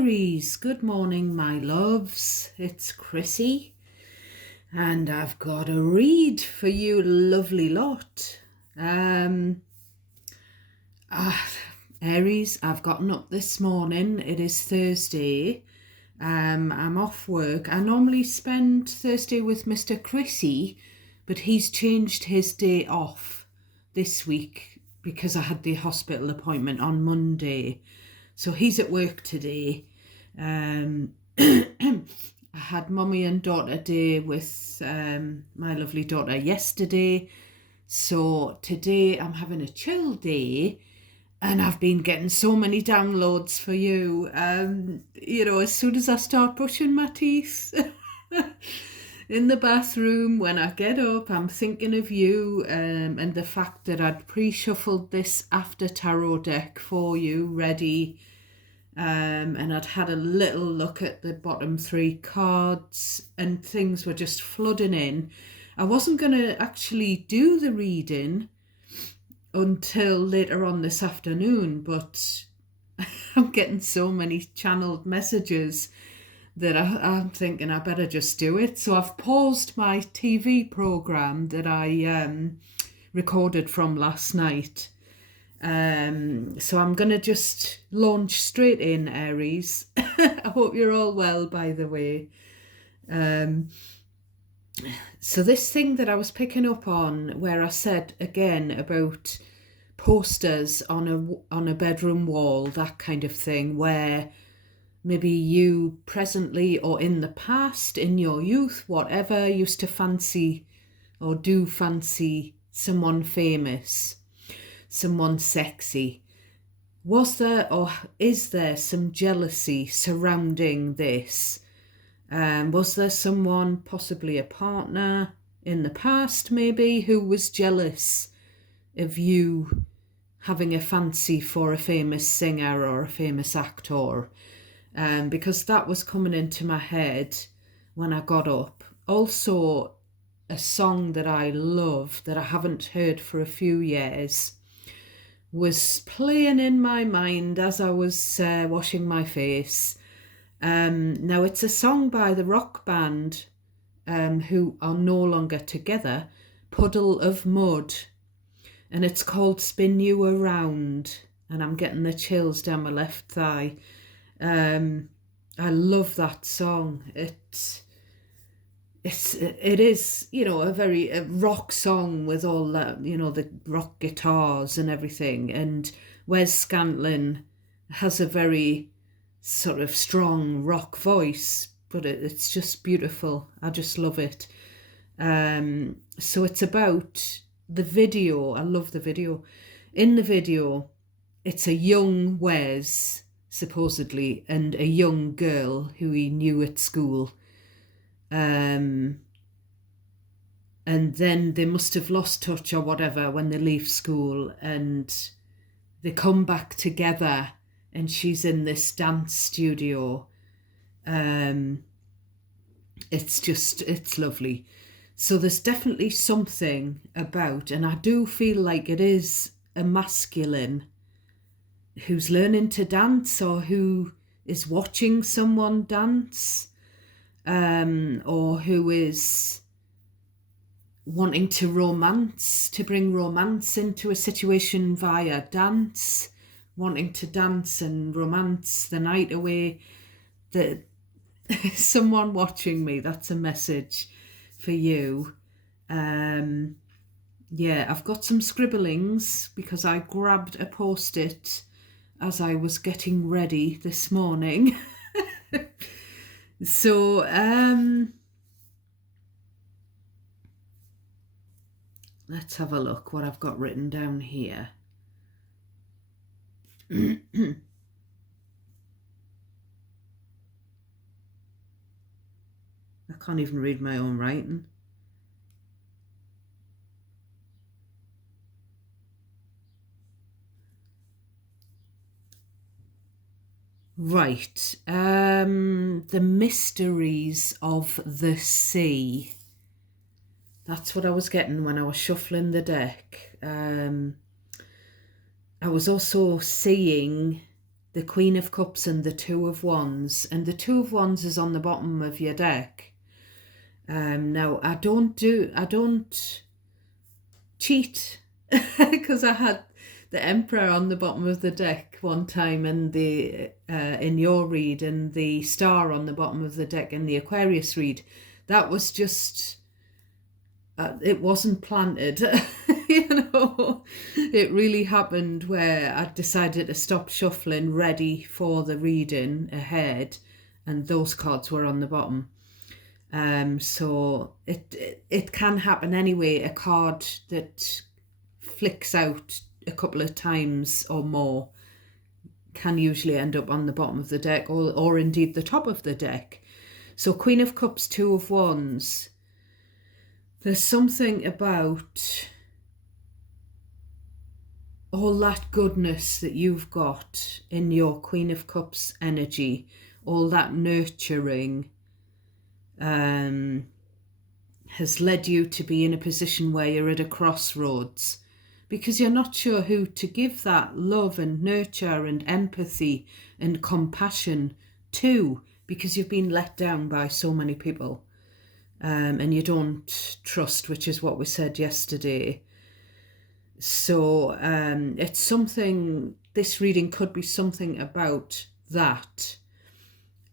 Aries, good morning, my loves. It's Chrissy, and I've got a read for you, lovely lot. Um, ah, Aries, I've gotten up this morning. It is Thursday. I'm off work. I normally spend Thursday with Mr. Chrissy, but he's changed his day off this week because I had the hospital appointment on Monday. So he's at work today. I had mummy and daughter day with my lovely daughter yesterday. So today I'm having a chill day, and I've been getting so many downloads for you. As soon as I start brushing my teeth in the bathroom, when I get up, I'm thinking of you, and the fact that I'd pre-shuffled this after tarot deck for you ready. And I'd had a little look at the bottom three cards, and things were just flooding in. I wasn't going to actually do the reading until later on this afternoon, but I'm getting so many channeled messages that I'm thinking I better just do it. So I've paused my TV programme that I recorded from last night. So I'm going to just launch straight in, Aries. I hope you're all well, by the way. So this thing that I was picking up on, where I said again about posters on a bedroom wall, that kind of thing, where maybe you presently or in the past, in your youth, whatever, used to fancy or do fancy someone famous, someone sexy. Was there or is there some jealousy surrounding this? Was there someone, possibly a partner in the past maybe, who was jealous of you having a fancy for a famous singer or a famous actor? Because that was coming into my head when I got up. Also, a song that I love that I haven't heard for a few years was playing in my mind as I was washing my face. Now, it's a song by the rock band who are no longer together, Puddle of Mud, and it's called Spin You Around, and I'm getting the chills down my left thigh. I love that song. It is, a rock song with all that, the rock guitars and everything. And Wes Scantlin has a very sort of strong rock voice, but it's just beautiful. I just love it. So it's about the video. I love the video. In the video, it's a young Wes, supposedly, and a young girl who he knew at school. And then they must have lost touch or whatever when they leave school, and they come back together, and she's in this dance studio. It's lovely. So there's definitely something about, and I do feel like it is a masculine who's learning to dance, or who is watching someone dance, or who is wanting to bring romance into a situation via dance, wanting to dance and romance the night away. That someone watching me, that's a message for you. I've got some scribblings because I grabbed a post-it as I was getting ready this morning. So, let's have a look what I've got written down here. I can't even read my own writing. Right, the mysteries of the sea. That's what I was getting when I was shuffling the deck. I was also seeing the Queen of Cups and the Two of Wands, and the Two of Wands is on the bottom of your deck. Now I don't cheat because I had the Emperor on the bottom of the deck one time, and the in your read, and the Star on the bottom of the deck in the Aquarius read. That was just it wasn't planted. It really happened where I decided to stop shuffling ready for the reading ahead, and those cards were on the bottom. So it can happen anyway. A card that flicks out a couple of times or more can usually end up on the bottom of the deck, or indeed the top of the deck. So Queen of Cups, Two of Wands. There's something about all that goodness that you've got in your Queen of Cups energy, all that nurturing, has led you to be in a position where you're at a crossroads because you're not sure who to give that love and nurture and empathy and compassion to, because you've been let down by so many people, and you don't trust, which is what we said yesterday. So it's something, this reading could be something about that,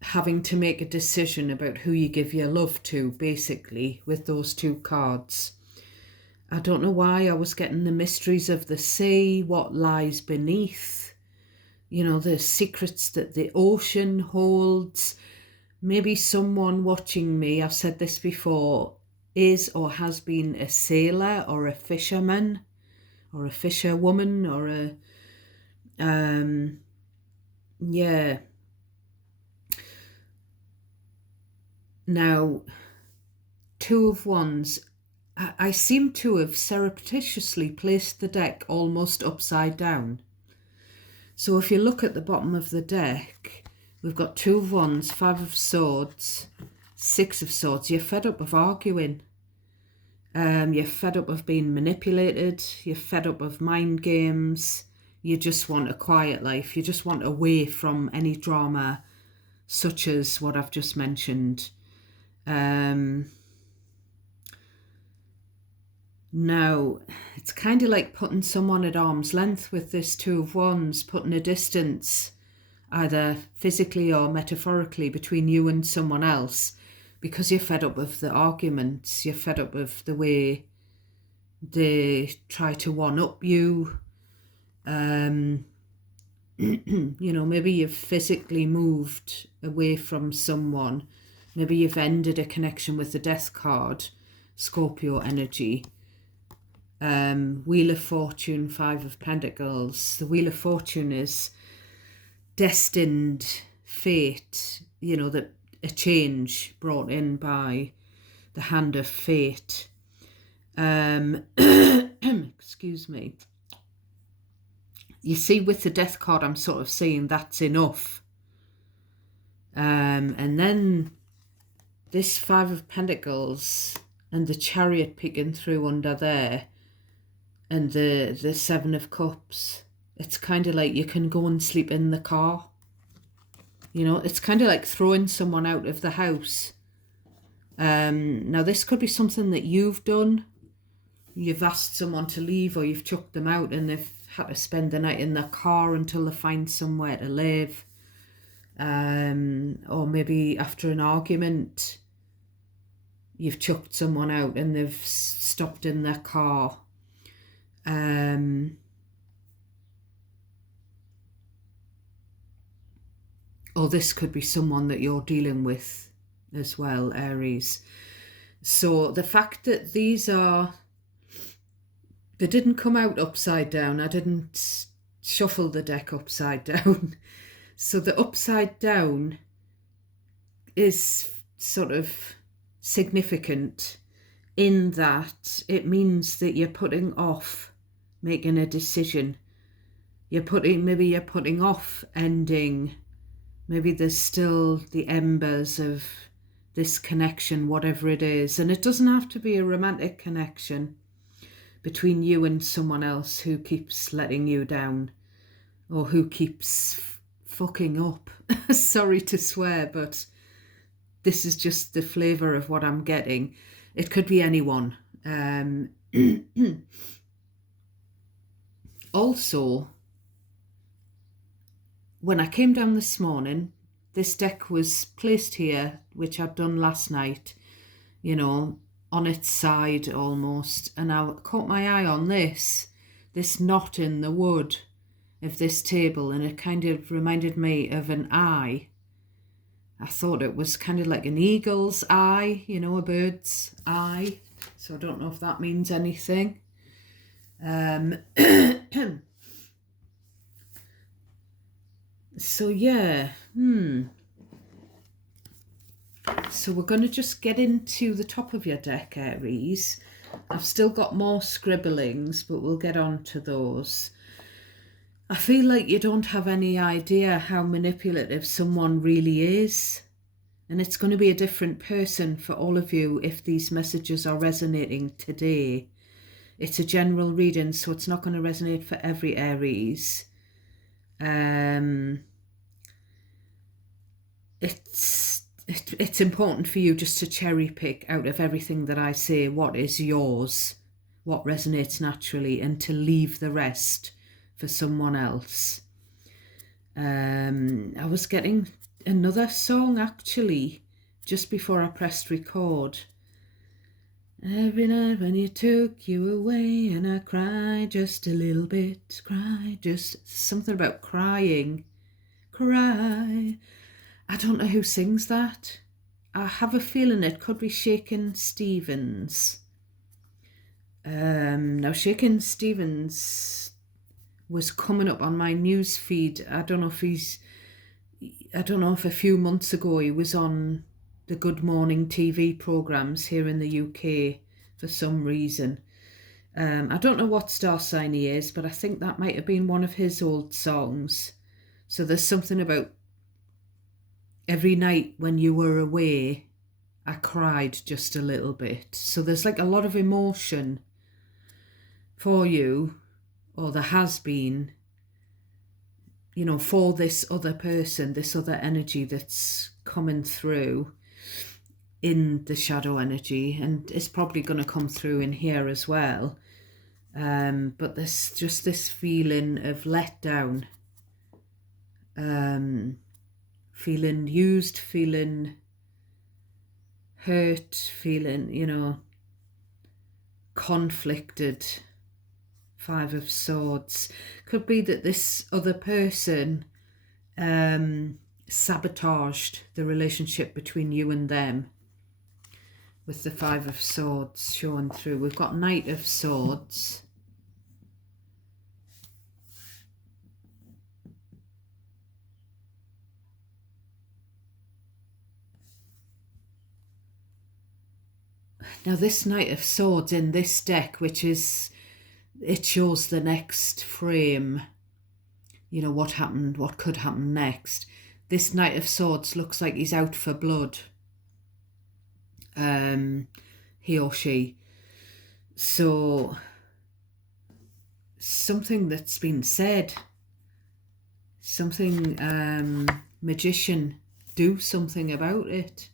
having to make a decision about who you give your love to, basically, with those two cards. I don't know why I was getting the mysteries of the sea, what lies beneath, the secrets that the ocean holds. Maybe someone watching me, I've said this before, is or has been a sailor or a fisherman or a fisherwoman or yeah. Now, Two of Wands, I seem to have surreptitiously placed the deck almost upside down. So if you look at the bottom of the deck, we've got Two of Wands, Five of Swords, Six of Swords. You're fed up of arguing. You're fed up of being manipulated. You're fed up of mind games. You just want a quiet life. You just want away from any drama, such as what I've just mentioned. Now, it's kind of like putting someone at arm's length with this Two of Wands, putting a distance, either physically or metaphorically, between you and someone else, because you're fed up of the arguments, you're fed up of the way they try to one-up you. Maybe you've physically moved away from someone. Maybe you've ended a connection with the Death card, Scorpio energy. Wheel of Fortune, Five of Pentacles. The Wheel of Fortune is destined fate, that a change brought in by the hand of fate. Excuse me. You see, with the Death card, I'm sort of saying that's enough. And then this Five of Pentacles and the Chariot peeking through under there, and the Seven of Cups. It's kind of like you can go and sleep in the car. It's kind of like throwing someone out of the house. Now, this could be something that you've done. You've asked someone to leave, or you've chucked them out and they've had to spend the night in their car until they find somewhere to live. Or maybe after an argument, you've chucked someone out and they've stopped in their car. Or this could be someone that you're dealing with as well, Aries. So the fact that they didn't come out upside down. I didn't shuffle the deck upside down. So the upside down is sort of significant in that it means that you're putting off making a decision. Maybe you're putting off ending. Maybe there's still the embers of this connection, whatever it is. And it doesn't have to be a romantic connection between you and someone else who keeps letting you down, or who keeps fucking up. Sorry to swear, but this is just the flavour of what I'm getting. It could be anyone. Also, when I came down this morning, this deck was placed here, which I'd done last night, on its side almost, and I caught my eye on this knot in the wood of this table, and it kind of reminded me of an eye. I thought it was kind of like an eagle's eye, a bird's eye. So I don't know if that means anything. So yeah, So we're going to just get into the top of your deck, Aries. I've still got more scribblings, but we'll get on to those. I feel like you don't have any idea how manipulative someone really is. And it's going to be a different person for all of you if these messages are resonating today. It's a general reading, so it's not going to resonate for every Aries. It's important for you just to cherry pick out of everything that I say what is yours, what resonates naturally, and to leave the rest for someone else. I was getting another song actually just before I pressed record. Every night when you took you away and I cried just a little bit, cried just something about crying, cry. I don't know who sings that. I have a feeling it could be Shakin' Stevens. Now Shakin' Stevens was coming up on my news feed. I don't know if a few months ago he was on the Good Morning TV programmes here in the UK for some reason. I don't know what star sign he is, but I think that might have been one of his old songs. So there's something about every night when you were away, I cried just a little bit. So there's like a lot of emotion for you, or there has been, for this other person, this other energy that's coming through in the shadow energy, and it's probably going to come through in here as well. But there's just this feeling of letdown, feeling used, feeling hurt, feeling, conflicted. 5 of Swords. Could be that this other person sabotaged the relationship between you and them with the 5 of Swords showing through. We've got Knight of Swords. Now this Knight of Swords in this deck, it shows the next frame, what happened, what could happen next. This Knight of Swords looks like he's out for blood, he or she. So something that's been said, something, Magician, do something about it.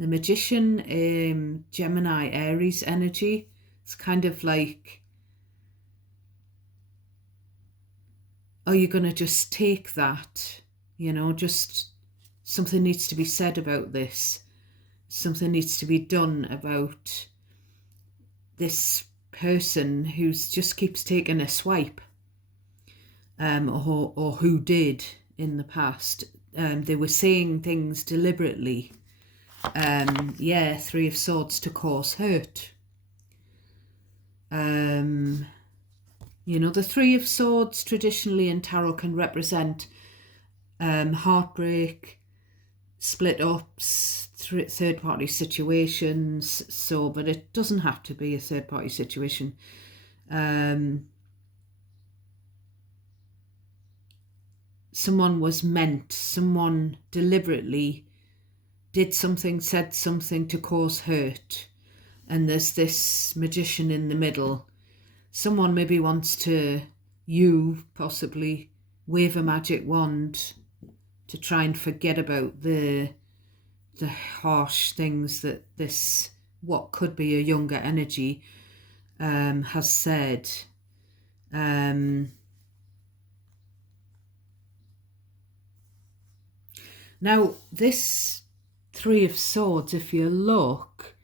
The Magician, Gemini, Aries energy. It's kind of like, are you going to just take that? Just something needs to be said about this. Something needs to be done about this person who's just keeps taking a swipe, or who did in the past. They were saying things deliberately. 3 of Swords to cause hurt. The 3 of Swords traditionally in tarot can represent heartbreak, split ups, third party situations. But it doesn't have to be a third party situation. Someone was meant, someone deliberately did something, said something to cause hurt. And there's this Magician in the middle. Someone maybe wants to, you possibly, wave a magic wand to try and forget about the harsh things that this, what could be a younger energy, has said. Now, this Three of Swords, if you look,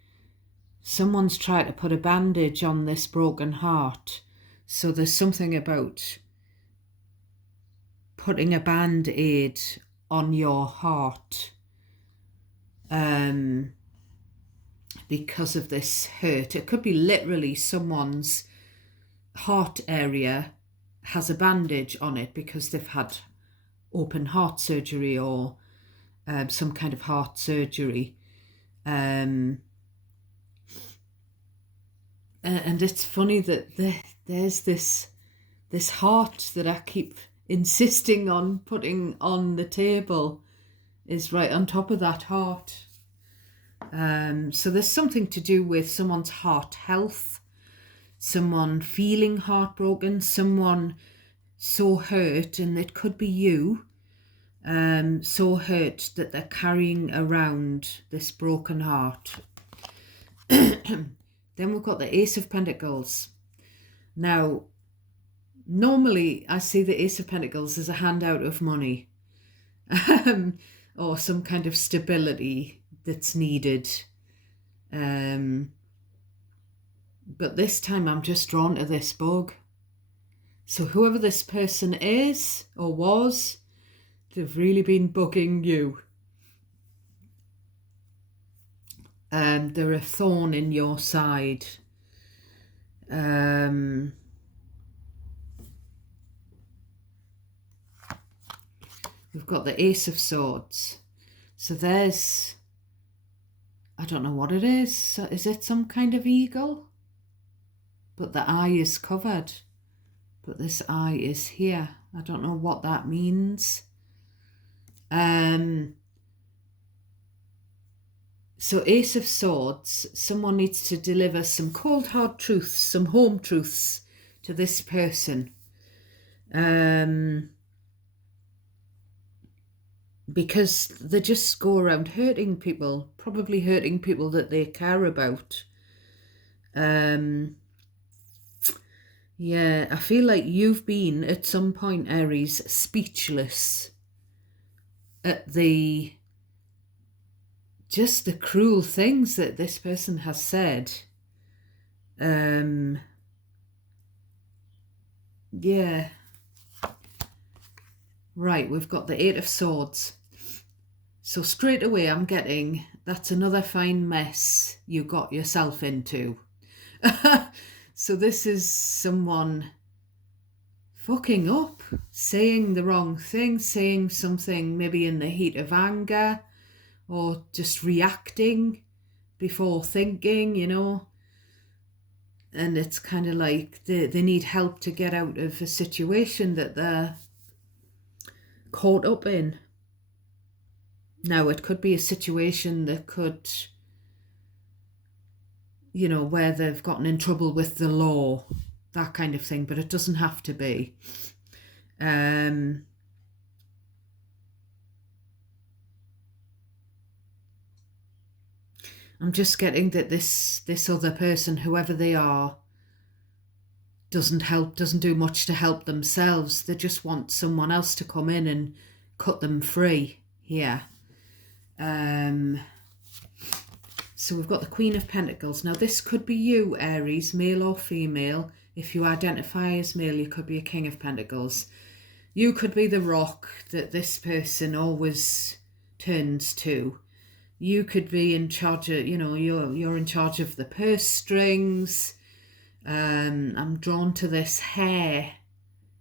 someone's tried to put a bandage on this broken heart. So there's something about putting a band-aid on your heart because of this hurt. It could be literally someone's heart area has a bandage on it because they've had open heart surgery or some kind of heart surgery. And it's funny that there's this heart that I keep insisting on putting on the table is right on top of that heart. So there's something to do with someone's heart health, someone feeling heartbroken, someone so hurt, and it could be you, so hurt that they're carrying around this broken heart. Then we've got the Ace of Pentacles. Now, normally I see the Ace of Pentacles as a handout of money or some kind of stability that's needed. But this time I'm just drawn to this bug. So whoever this person is or was, they've really been bugging you. They're a thorn in your side. We've got the Ace of Swords. So there's, I don't know what it is. Is it some kind of eagle? But the eye is covered. But this eye is here. I don't know what that means. So Ace of Swords, someone needs to deliver some cold hard truths, some home truths to this person. Because they just go around hurting people, probably hurting people that they care about. Yeah, I feel like you've been, at some point, Aries, speechless at just the cruel things that this person has said. Yeah. Right, we've got the Eight of Swords. So straight away I'm getting, that's another fine mess you got yourself into. So this is someone fucking up, saying the wrong thing, saying something maybe in the heat of anger, or just reacting before thinking, you know. And it's kind of like they need help to get out of a situation that they're caught up in. Now, it could be a situation that could, you know, where they've gotten in trouble with the law, that kind of thing, but it doesn't have to be. I'm just getting that this other person, whoever they are, doesn't do much to help themselves. They just want someone else to come in and cut them free here. So we've got the Queen of Pentacles. Now this could be you, Aries, male or female. If you identify as male, you could be a King of Pentacles. You could be the rock that this person always turns to. You could be in charge of, you know, you're in charge of the purse strings. I'm drawn to this hair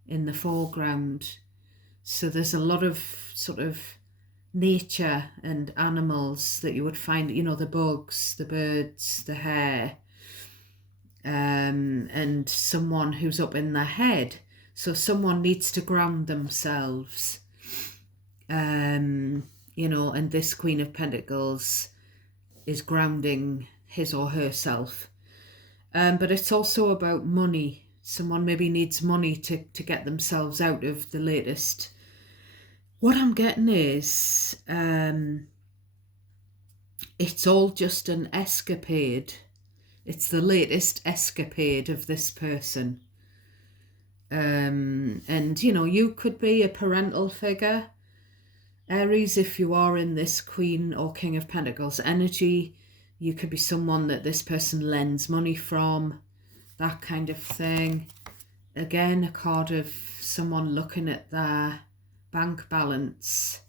in the foreground. So there's a lot of sort of nature and animals that you would find, you know, the bugs, the birds, the hare, and someone who's up in their head. So someone needs to ground themselves, you know, and this Queen of Pentacles is grounding his or herself. But it's also about money. Someone maybe needs money to get themselves out of the latest What I'm getting is it's all just an escapade. It's the latest escapade of this person. And, you know, you could be a parental figure, Aries, if you are in this Queen or King of Pentacles energy. You could be someone that this person lends money from, that kind of thing. Again, a card of someone looking at their bank balance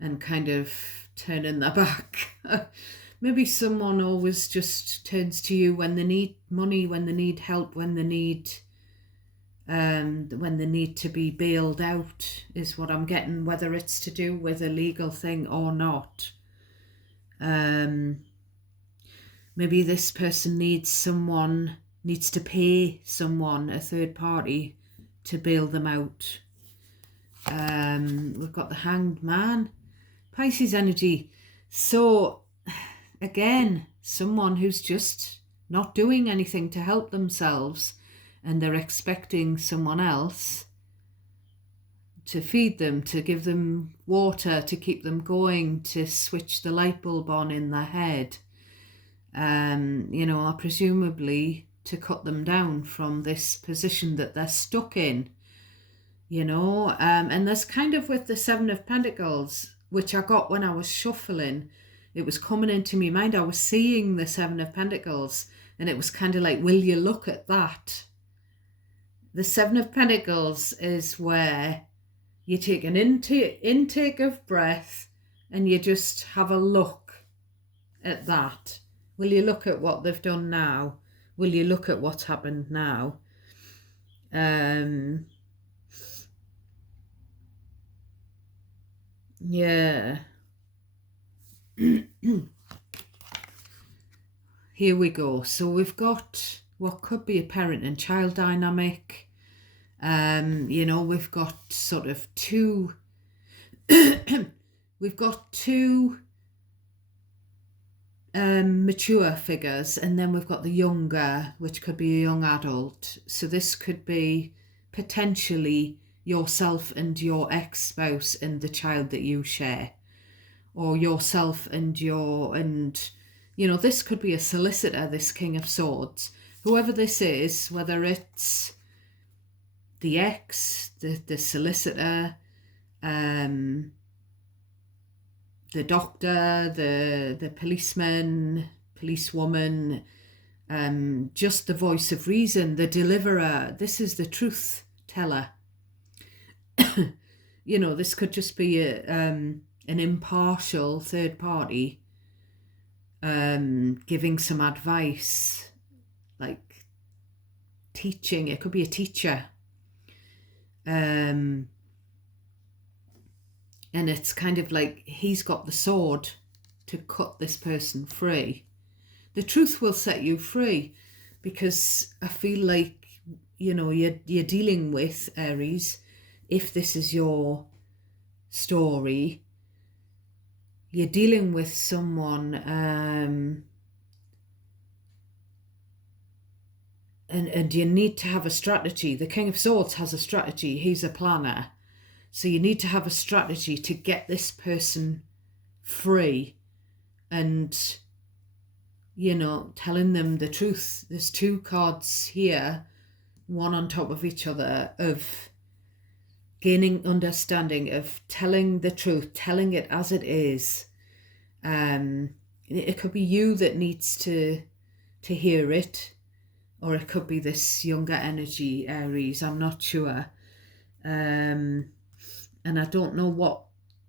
and kind of turning their back. Maybe someone always just turns to you when they need money, when they need help, when they need to be bailed out, is what I'm getting, whether it's to do with a legal thing or not. Maybe this person needs to pay someone, a third party, to bail them out. We've got the Hanged Man, Pisces energy. So again, someone who's just not doing anything to help themselves, and they're expecting someone else to feed them, to give them water, to keep them going, to switch the light bulb on in their head, you know, or presumably to cut them down from this position that they're stuck in, you know. And there's kind of, with the Seven of Pentacles, which I got when I was shuffling, it was coming into my mind, I was seeing the Seven of Pentacles, and it was kind of like, will you look at that? The Seven of Pentacles is where you take an intake of breath and you just have a look at that. Will you look at what they've done now? Will you look at what's happened now? Yeah. Here we go. So we've got what could be a parent and child dynamic. You know, we've got sort of two we've got two mature figures, and then we've got the younger, which could be a young adult. So this could be potentially yourself and your ex-spouse and the child that you share, or yourself and you know, this could be a solicitor, this King of Swords. Whoever this is, whether it's the ex, the solicitor, the doctor, the policeman, policewoman, just the voice of reason, the deliverer. This is the truth teller. You know, this could just be an impartial third party giving some advice, like teaching. It could be a teacher. And it's kind of like he's got the sword to cut this person free. The truth will set you free, because I feel like, you know, you're dealing with, Aries, if this is your story, you're dealing with someone and you need to have a strategy. The King of Swords has a strategy. He's a planner. So you need to have a strategy to get this person free, and, you know, telling them the truth. There's two cards here, one on top of each other, of gaining understanding, of telling the truth, telling it as it is. It could be you that needs to hear it, or it could be this younger energy, Aries. I'm not sure. And I don't know what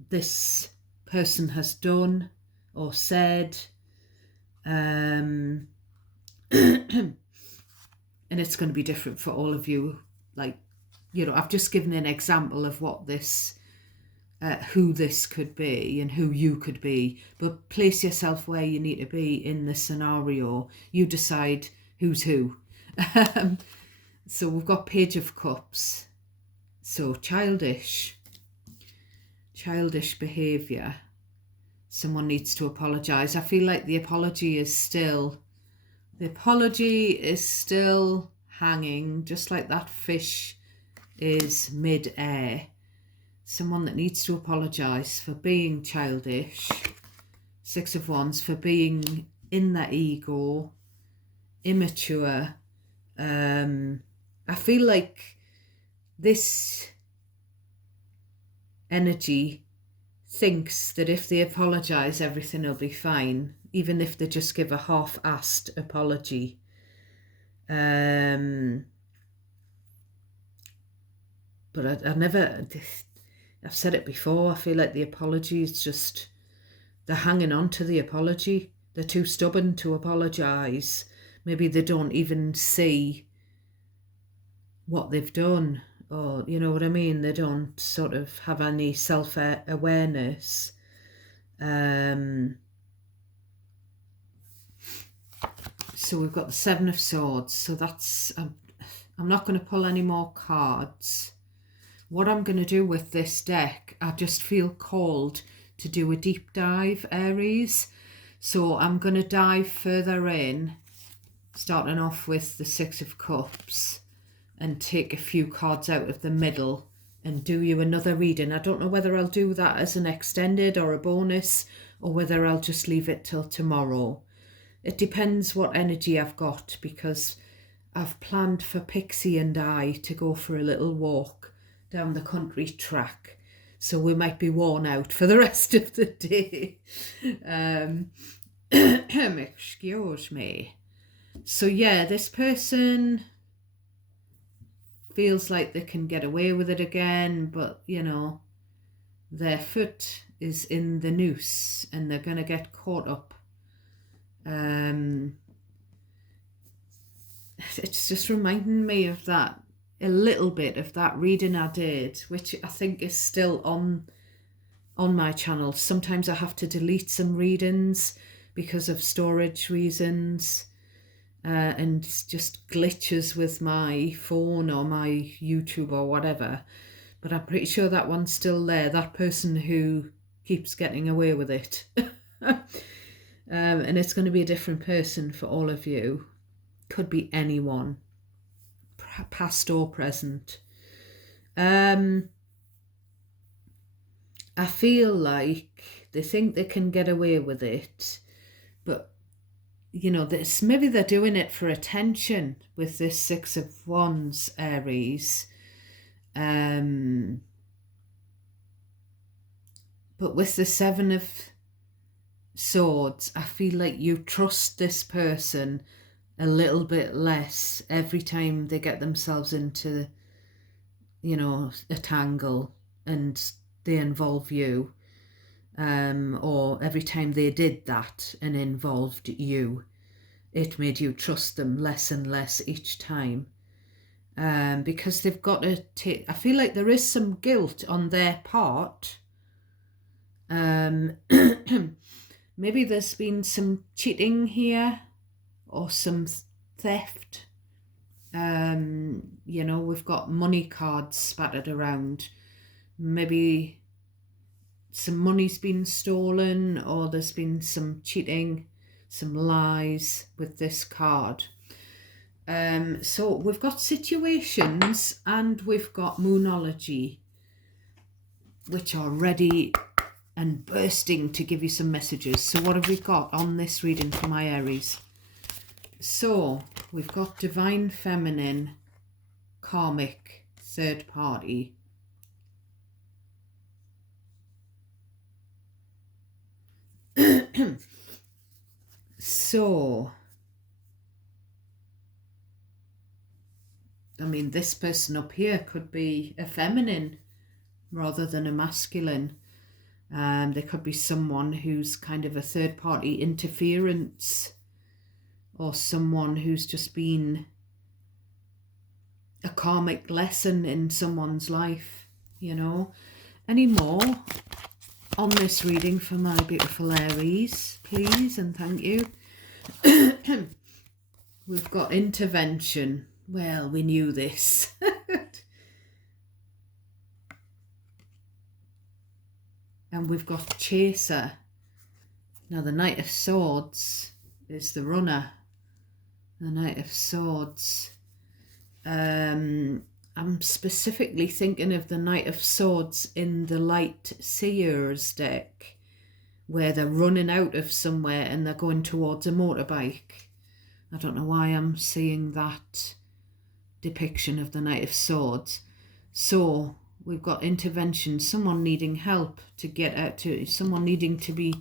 this person has done or said. And it's going to be different for all of you. Like, you know, I've just given an example of what this, who this could be and who you could be. But place yourself where you need to be in the scenario. You decide who's who. So we've got Page of Cups. So childish behaviour. Someone needs to apologise. I feel like the apology is still hanging, just like that fish is mid-air. someone that needs to apologise for being childish. Six of Wands, for being in their ego, immature. I feel like this energy thinks that if they apologise, everything will be fine, even if they just give a half-assed apology. But I never, I've said it before, I feel like the apology is just, they're hanging on to the apology. They're too stubborn to apologise. Maybe they don't even see what they've done, or you know what I mean, they don't sort of have any self-awareness. So we've got the Seven of Swords, so that's, I'm not going to pull any more cards. What I'm going to do with this deck, I just feel called to do a deep dive, Aries. So I'm going to dive further in, starting off with the Six of Cups, and take a few cards out of the middle and do you another reading. I don't know whether I'll do that as an extended or a bonus, or whether I'll just leave it till tomorrow. It depends what energy I've got, because I've planned for Pixie and I to go for a little walk down the country track. So we might be worn out for the rest of the day. Excuse me. So yeah, this person feels like they can get away with it again, but you know, their foot is in the noose and they're going to get caught up. It's just reminding me of that, a little bit of that reading I did, which I think is still on my channel. Sometimes I have to delete some readings because of storage reasons, and just glitches with my phone or my YouTube or whatever. But I'm pretty sure that one's still there, that person who keeps getting away with it. And it's going to be a different person for all of you. Could be anyone, past or present. I feel like they think they can get away with it, but you know, maybe they're doing it for attention with this Six of Wands, Aries. But with the Seven of Swords, I feel like you trust this person a little bit less every time they get themselves into, you know, a tangle and they involve you, or every time they did that and involved you, it made you trust them less and less each time, because they've got to take, I feel like there is some guilt on their part. Maybe there's been some cheating here or some theft. You know, we've got money cards spattered around. Maybe some money's been stolen, or there's been some cheating, some lies with this card. So we've got situations and we've got moonology, which are ready and bursting to give you some messages. So what have we got on this reading for my Aries? So we've got divine feminine, karmic, third party. So, I mean, this person up here could be a feminine rather than a masculine. There could be someone who's kind of a third party interference, or someone who's just been a karmic lesson in someone's life, you know. Any more on this reading for my beautiful Aries, please, and thank you. We've got intervention. Well, we knew this. And we've got chaser. Now the Knight of Swords is the runner. The Knight of Swords. I'm specifically thinking of the Knight of Swords in the Light Seers deck, where they're running out of somewhere and they're going towards a motorbike. I don't know why I'm seeing that depiction of the Knight of Swords. So we've got intervention, someone needing help to get out, to someone needing to be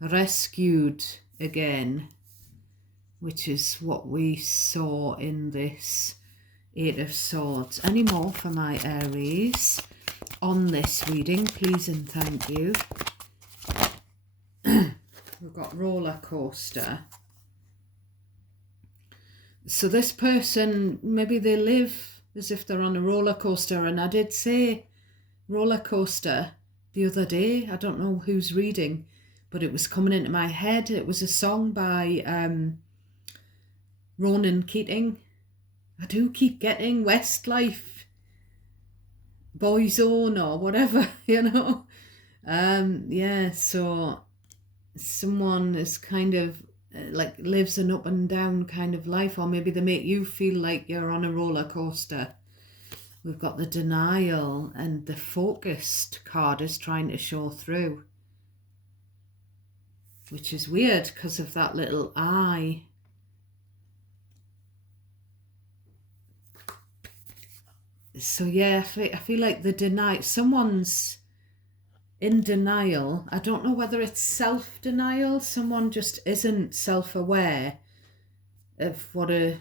rescued again, which is what we saw in this Eight of Swords. Any more for my Aries on this reading, please and thank you. We've got roller coaster. So this person, maybe they live as if they're on a roller coaster, and I did say roller coaster the other day. I don't know who's reading, but it was coming into my head. It was a song by Ronan Keating. I do keep getting Westlife, Boyzone or whatever, you know. Yeah, so someone is kind of like lives an up and down kind of life, or maybe they make you feel like you're on a roller coaster. We've got the denial, and the focused card is trying to show through, which is weird because of that little eye. So yeah, I feel like someone's in denial. I don't know whether it's self-denial. Someone just isn't self-aware of what a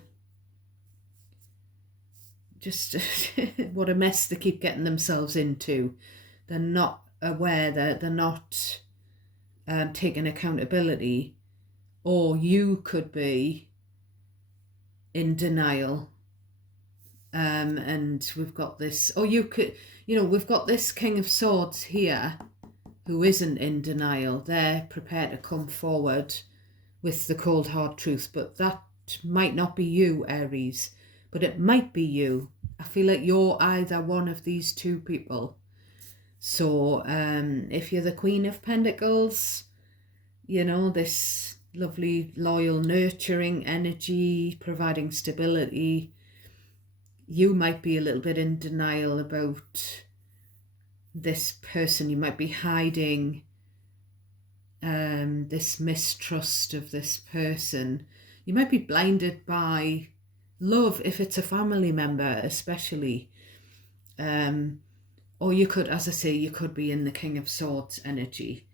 mess they keep getting themselves into. They're not aware, they're not taking accountability. Or you could be in denial. And we've got this, we've got this King of Swords here who isn't in denial. They're prepared to come forward with the cold hard truth, but that might not be you, Aries, but it might be you. I feel like you're either one of these two people. So if you're the Queen of Pentacles, you know, this lovely, loyal, nurturing energy, providing stability, you might be a little bit in denial about this person. You might be hiding this mistrust of this person. You might be blinded by love if it's a family member, especially. Or you could, as I say, you could be in the King of Swords energy.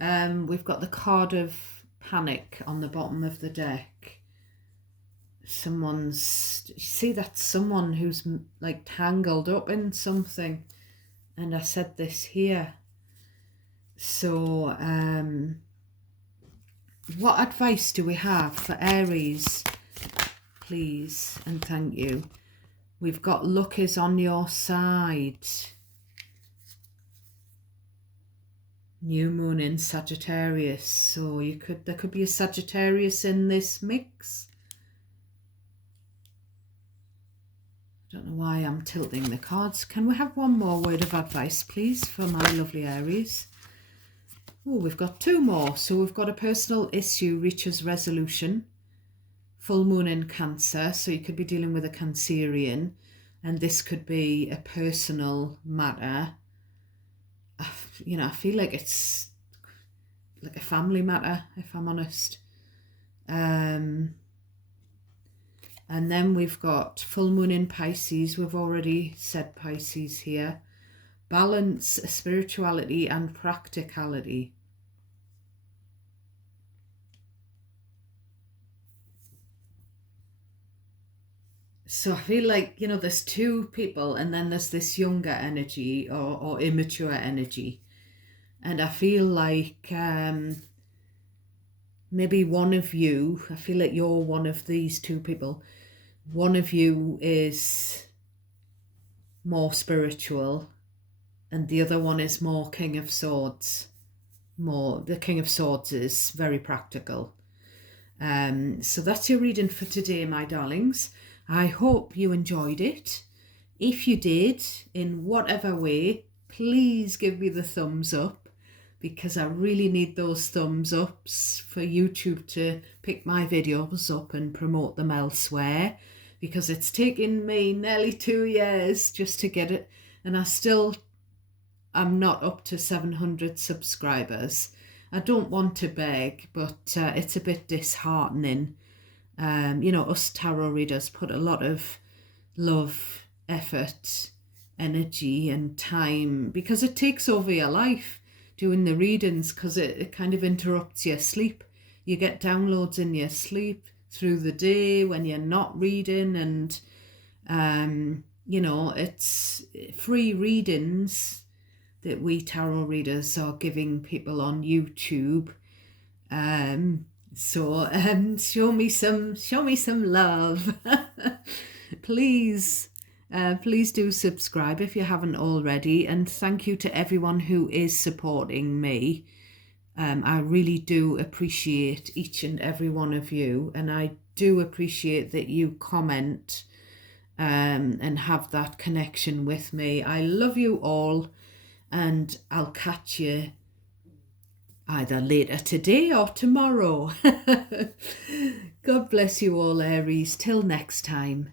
We've got the card of panic on the bottom of the deck. See, that's someone who's like tangled up in something, and I said this here. So what advice do we have for Aries, please and thank you? We've got luck is on your side. New moon in Sagittarius, so there could be a Sagittarius in this mix. I don't know why I'm tilting the cards. Can we have one more word of advice, please, for my lovely Aries? Oh, we've got two more. So we've got a personal issue reaches resolution. Full moon in Cancer, so you could be dealing with a Cancerian, and this could be a personal matter. I feel like it's like a family matter, if I'm honest. And then we've got full moon in Pisces. We've already said Pisces here. Balance, spirituality and practicality. So I feel like, there's two people, and then there's this younger energy or immature energy. And I feel like maybe one of you, I feel like you're one of these two people. One of you is more spiritual and the other one is more King of Swords. The King of Swords is very practical. So that's your reading for today, my darlings. I hope you enjoyed it. If you did, in whatever way, please give me the thumbs up, because I really need those thumbs ups for YouTube to pick my videos up and promote them elsewhere. because it's taken me nearly 2 years just to get it, and I'm not up to 700 subscribers. I don't want to beg, but it's a bit disheartening. Us tarot readers put a lot of love, effort, energy, and time, because it takes over your life doing the readings, because it kind of interrupts your sleep. You get downloads in your sleep through the day when you're not reading, and it's free readings that we tarot readers are giving people on YouTube. Show me some love. Please do subscribe if you haven't already, and thank you to everyone who is supporting me. I really do appreciate each and every one of you, and I do appreciate that you comment and have that connection with me. I love you all, and I'll catch you either later today or tomorrow. God bless you all, Aries. Till next time.